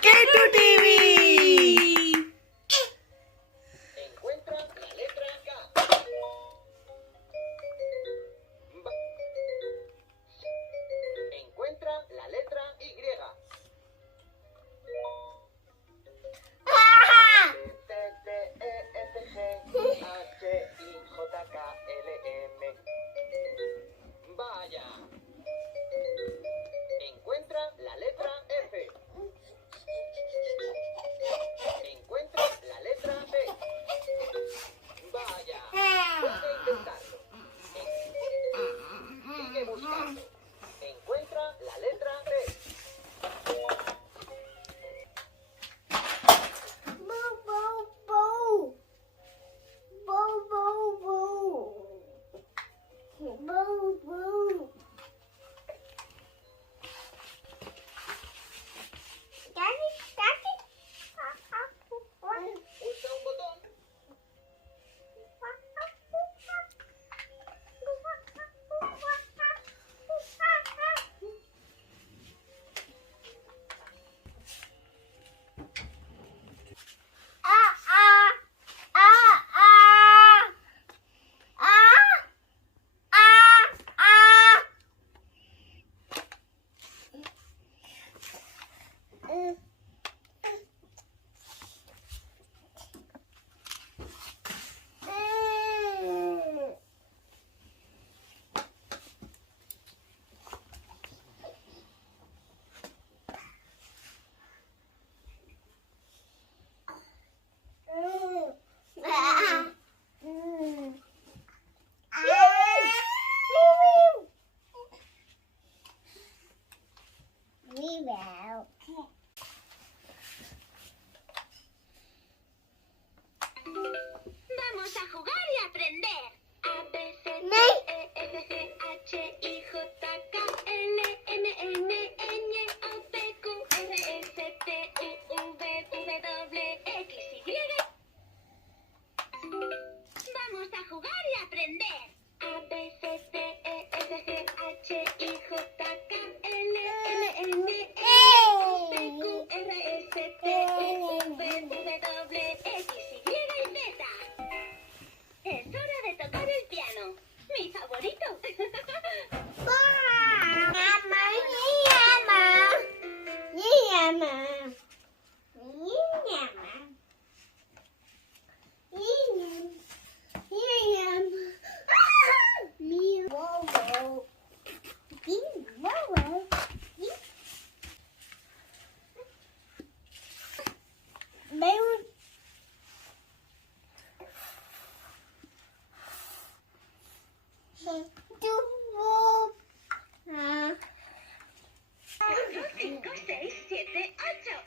K2 TV. Encuentra la letra K. Encuentra la letra Y. T, T, E, F, G, H, I, J, K, L, M. Vaya. Encuentra la letra F. Encuentra la letra B. Vaya. Vuelve a intentarlo. Sigue buscando. Encuentra la letra B. Pulsa un botón. Vamos a jugar y aprender. A, B, C, D, E, F, G, H, I, J, K, L, M, N, Ñ, O, P, Q, R, S, T, U, V, W, X, Y. Vamos a jugar y aprender. A, B, C, D, E, F, G, H, I, J, K, L, M, N, O, P, Q, R, S, T, U, V, W, X, Y y Z. Es hora de tocar el piano. Mi favorito. Uno, 5, 6, 7, 8.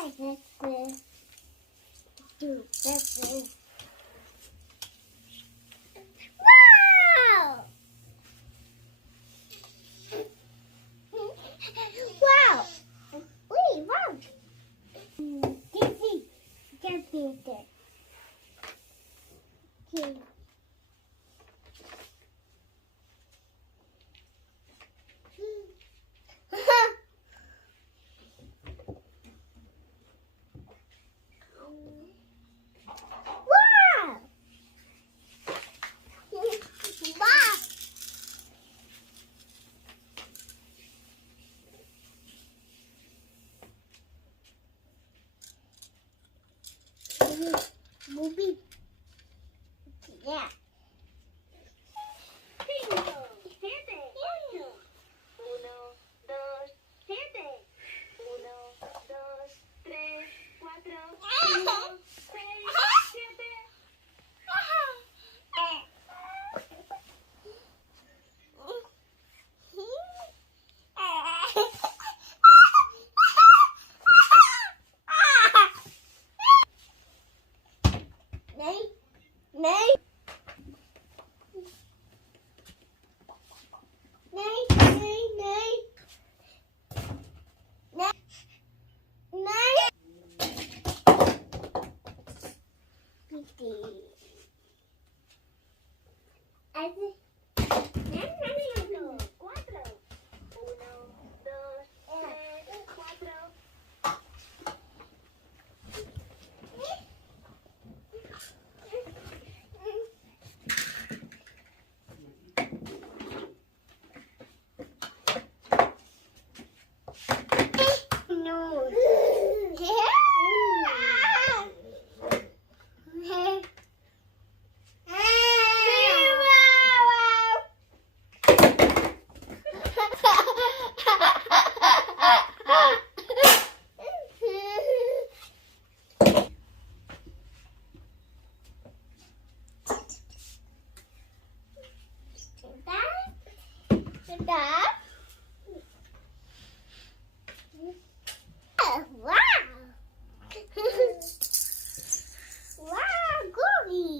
Wow! Wait, wow! This get bigger. Okay. Wow! Wow! Movie. Yeah. 5, 7, 8. 1, 2, 7. 1, 2, 3, 4, 5, 6, 7. Nee. Nee. Nee, nee, nee. Nee. Nee. Piti. Así. 4. 1, 2, 3, 4. No. That? Wow! Wow, goody!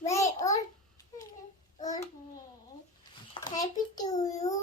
Wait, happy to you.